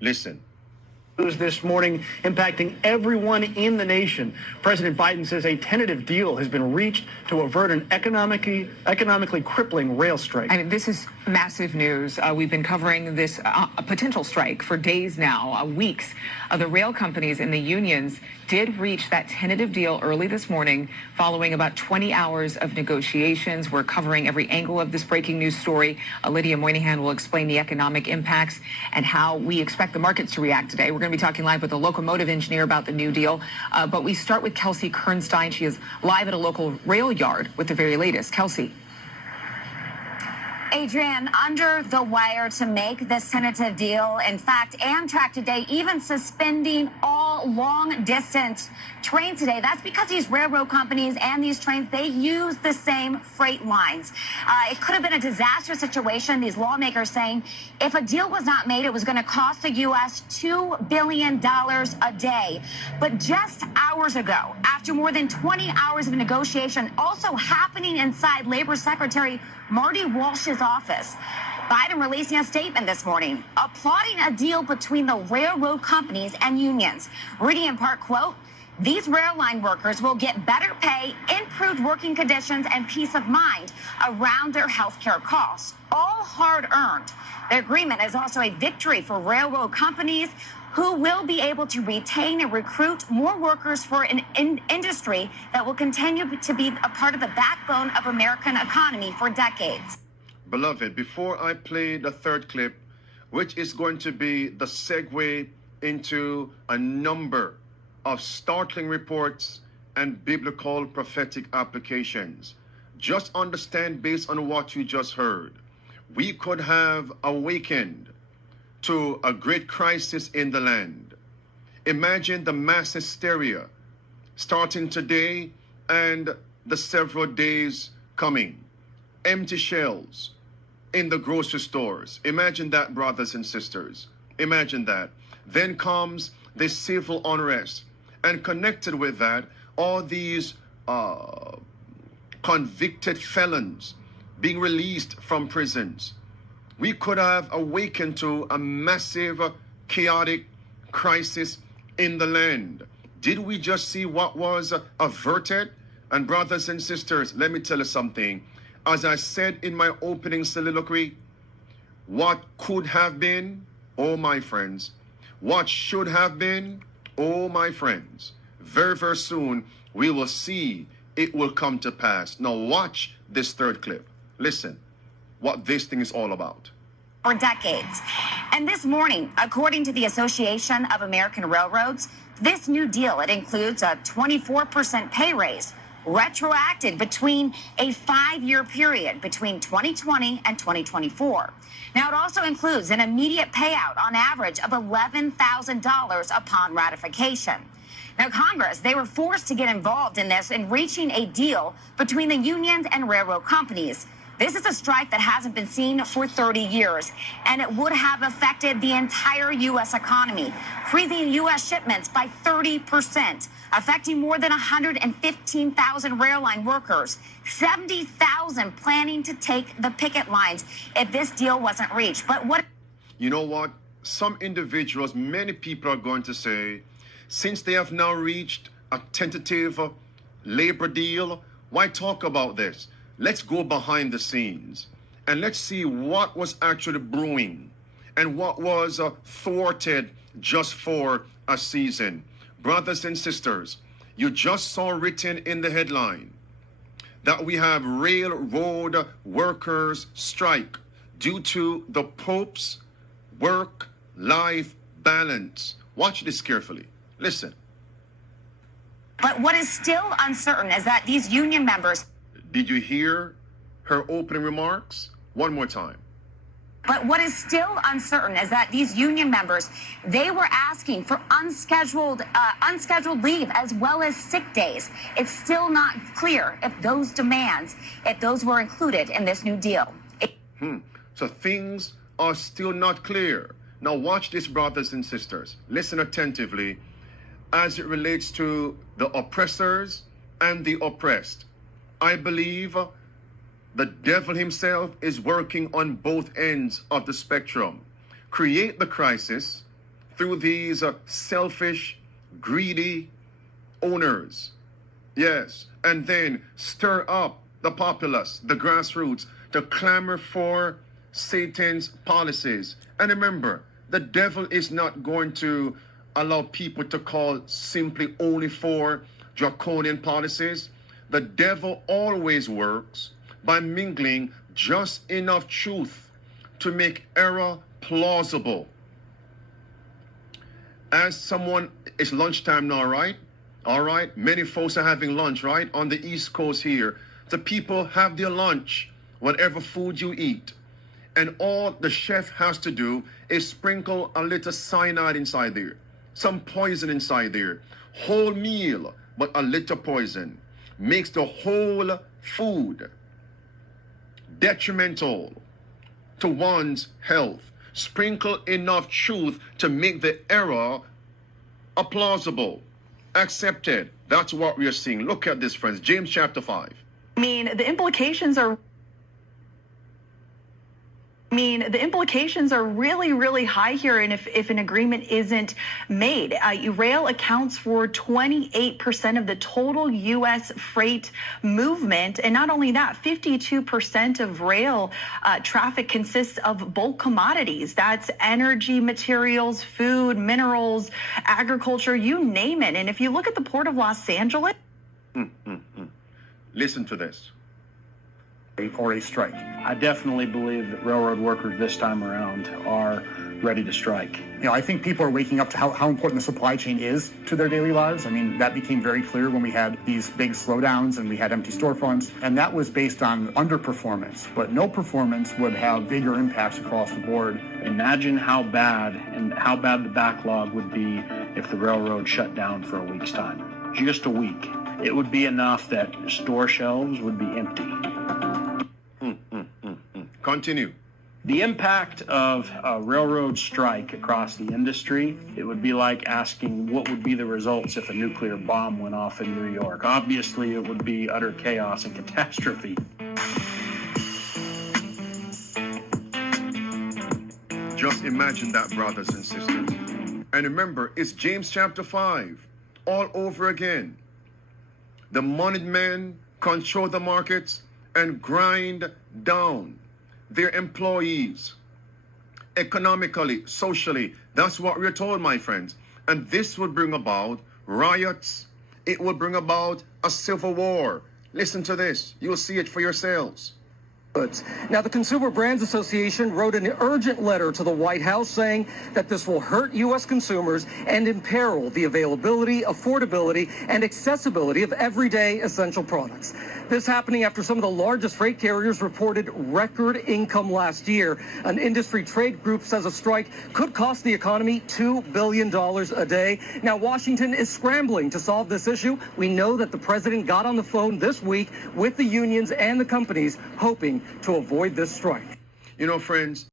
Listen. News this morning impacting everyone in the nation. President Biden says a tentative deal has been reached to avert an economically crippling rail strike. I mean, this is massive news. We've been covering this potential strike for days now, weeks. The rail companies and the unions did reach that tentative deal early this morning following about 20 hours of negotiations. We're covering every angle of this breaking news story. Lydia Moynihan will explain the economic impacts and how we expect the markets to react today. We're going to be talking live with a locomotive engineer about the new deal. But we start with Kelsey Kernstein. She is live at a local rail yard with the very latest. Kelsey. Adrian, under the wire to make this tentative deal. In fact, Amtrak today even suspending all long-distance trains today. That's because these railroad companies and these trains, they use the same freight lines. It could have been a disastrous situation. These lawmakers saying if a deal was not made, it was going to cost the U.S. $2 billion a day. But just hours ago, after more than 20 hours of negotiation, also happening inside Labor Secretary Marty Walsh's office, Biden releasing a statement this morning applauding a deal between the railroad companies and unions. Reading in part, quote, "These rail line workers will get better pay, improved working conditions, and peace of mind around their health care costs, all hard-earned." The agreement is also a victory for railroad companies who will be able to retain and recruit more workers for an industry that will continue to be a part of the backbone of American economy for decades. Beloved, before I play the third clip, which is going to be the segue into a number of startling reports and biblical prophetic applications, just understand, based on what you just heard, we could have awakened to a great crisis in the land. Imagine the mass hysteria starting today and the several days coming. Empty shelves in the grocery stores. Imagine that, brothers and sisters. Imagine that. Then comes the civil unrest. And connected with that, all these convicted felons being released from prisons. We could have awakened to a massive, chaotic crisis in the land. Did we just see what was averted? And brothers and sisters, let me tell you something. As I said in my opening soliloquy, what could have been, oh my friends, what should have been, oh my friends, very, very soon we will see it will come to pass. Now watch this third clip. Listen what this thing is all about. For decades. And this morning, according to the Association of American Railroads, this new deal, it includes a 24% pay raise, retroactive between a 5-year period between 2020 and 2024. Now, it also includes an immediate payout on average of $11,000 upon ratification. Now, Congress, they were forced to get involved in this in reaching a deal between the unions and railroad companies. This is a strike that hasn't been seen for 30 years, and it would have affected the entire U.S. economy, freezing U.S. shipments by 30%, affecting more than 115,000 rail line workers, 70,000 planning to take the picket lines if this deal wasn't reached. But what? You know what? Some individuals, many people are going to say, since they have now reached a tentative labor deal, why talk about this? Let's go behind the scenes and let's see what was actually brewing and what was thwarted just for a season. Brothers and sisters, you just saw written in the headline that we have railroad workers strike due to the Pope's work-life balance. Watch this carefully. Listen. But what is still uncertain is that these union members. Did you hear her opening remarks? One more time. But what is still uncertain is that these union members, they were asking for unscheduled leave as well as sick days. It's still not clear if those demands, if those were included in this new deal. So things are still not clear. Now watch this, brothers and sisters. Listen attentively as it relates to the oppressors and the oppressed. I believe the devil himself is working on both ends of the spectrum. Create the crisis through these selfish, greedy owners. Yes, and then stir up the populace, the grassroots, to clamor for Satan's policies. And remember, the devil is not going to allow people to call simply only for draconian policies. The devil always works by mingling just enough truth to make error plausible. As someone, it's lunchtime now, right? All right, many folks are having lunch, right? On the East Coast here, the people have their lunch, whatever food you eat. And all the chef has to do is sprinkle a little cyanide inside there, some poison inside there. Whole meal, but a little poison. Makes the whole food detrimental to one's health. Sprinkle enough truth to make the error plausible, accepted. That's what we are seeing. Look at this, friends. James chapter 5. I mean, the implications are really, really high here, and if an agreement isn't made. Rail accounts for 28% of the total U.S. freight movement, and not only that, 52% of rail traffic consists of bulk commodities. That's energy, materials, food, minerals, agriculture, you name it. And if you look at the Port of Los Angeles... Listen to this. Or a strike. I definitely believe that railroad workers this time around are ready to strike. You know, I think people are waking up to how important the supply chain is to their daily lives. I mean, that became very clear when we had these big slowdowns and we had empty storefronts, and that was based on underperformance. But no performance would have bigger impacts across the board. Imagine how bad the backlog would be if the railroad shut down for a week's time. Just a week. It would be enough that store shelves would be empty. Continue. The impact of a railroad strike across the industry, it would be like asking what would be the results if a nuclear bomb went off in New York. Obviously, it would be utter chaos and catastrophe. Just imagine that, brothers and sisters. And remember, it's James chapter 5 all over again. The moneyed men control the markets and grind down their employees economically, socially. That's what we're told, my friends. And this would bring about riots. It will bring about a civil war. Listen to this. You'll see it for yourselves. Now, the Consumer Brands Association wrote an urgent letter to the White House saying that this will hurt U.S. consumers and imperil the availability, affordability, and accessibility of everyday essential products. This happening after some of the largest freight carriers reported record income last year. An industry trade group says a strike could cost the economy $2 billion a day. Now, Washington is scrambling to solve this issue. We know that the president got on the phone this week with the unions and the companies, hoping to avoid this strike. You know, friends,